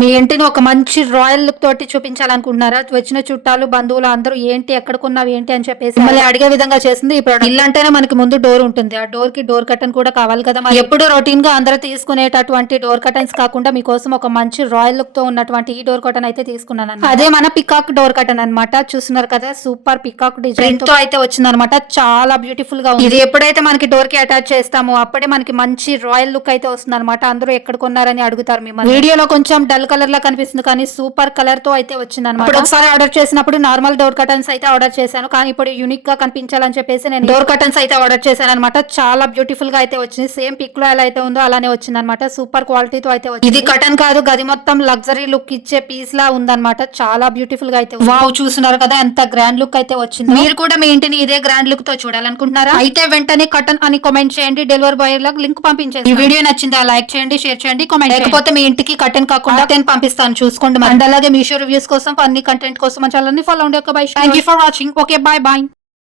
మీ ఇంటిని ఒక మంచి రాయల్ లుక్ తోటి చూపించాలనుకుంటున్నారా? వచ్చిన చుట్టాలు, బంధువులు అందరూ ఏంటి ఎక్కడ కొన్నావు ఏంటి అని చెప్పేసి మిమ్మల్ని అడిగే విధంగా చేసింది ఈ ప్రోడక్ట్. ఇల్లు అంటేనే మనకి ముందు డోర్ ఉంటుంది. ఆ డోర్ కి డోర్ కర్టన్ కూడా కావాలి కదా. మరి ఎప్పుడు రొటీన్ గా అందరూ తీసుకునేటటువంటి డోర్ కర్టన్స్ కాకుండా మీకోసం ఒక మంచి రాయల్ లుక్ తో ఉన్నటువంటి ఈ డోర్ కర్టన్ అయితే తీసుకున్నాను. అదే మన పికాక్ డోర్ కర్టన్ అన్నమాట. చూస్తున్నారు కదా, సూపర్ పికాక్ డిజైన్ తో అయితే వచ్చిందనమాట. చాలా బ్యూటిఫుల్ గా ఉంది. ఇది ఎప్పుడైతే మనకి డోర్ కి అటాచ్ చేస్తామో అప్పుడే మనకి మంచి రాయల్ లుక్ అయితే వస్తుంది అనమాట. అందరూ ఎక్కడ కొన్నారని అడుగుతారు మిమ్మల్ని. వీడియోలో కొంచెం డల్ కలర్ లా కనిపిస్తుంది కానీ సూపర్ కలర్ తో అయితే వచ్చింది అనమాట. ఒకసారి ఆర్డర్ చేసినప్పుడు నార్మల్ డోర్ కర్టన్స్ అయితే ఆర్డర్ చేశాను, కానీ ఇప్పుడు యూనిక్ గా కనిపించాలని చెప్పేసి నేను డోర్ కర్టన్స్ అయితే ఆర్డర్ చేశాను అనమాట. చాలా బ్యూటిఫుల్ గా అయితే వచ్చింది. సేమ్ పిక్ లో ఎలా అయితే ఉందో అలానే వచ్చింది అనమాట. సూపర్ క్వాలిటీతో అయితే వచ్చింది. ఇది కర్టన్ కాదు, గది మొత్తం లగ్జరీ లుక్ ఇచ్చే పీస్ లా ఉందన్నమాట. చాలా బ్యూటిఫుల్ గా అయితే వావ్, చూస్తున్నారు కదా ఎంత గ్రాండ్ లుక్ అయితే వచ్చింది. మీరు కూడా మీ ఇంటిని ఇదే గ్రాండ్ లుక్ తో చూడాలనుకుంటున్నారా? అయితే వెంటనే కర్టన్ అని కామెంట్ చేయండి. డెలివరీ బాయ్ లింక్ పంపించండి. ఈ వీడియో నచ్చిందా లైక్ చేయండి, షేర్ చేయండి, కామెంట్ చేయండి. లేకపోతే మీ ఇంటికి కర్టన్ కాకుండా పంపిస్తాను, చూసుకోండి. అండ్ అలాగే మీషో రివ్యూస్ కోసం, అన్ని కంటెంట్ కోసం మన ఛానల్ ని ఫాలో అవ్వండి. Okay by, thank you for watching. Okay by by.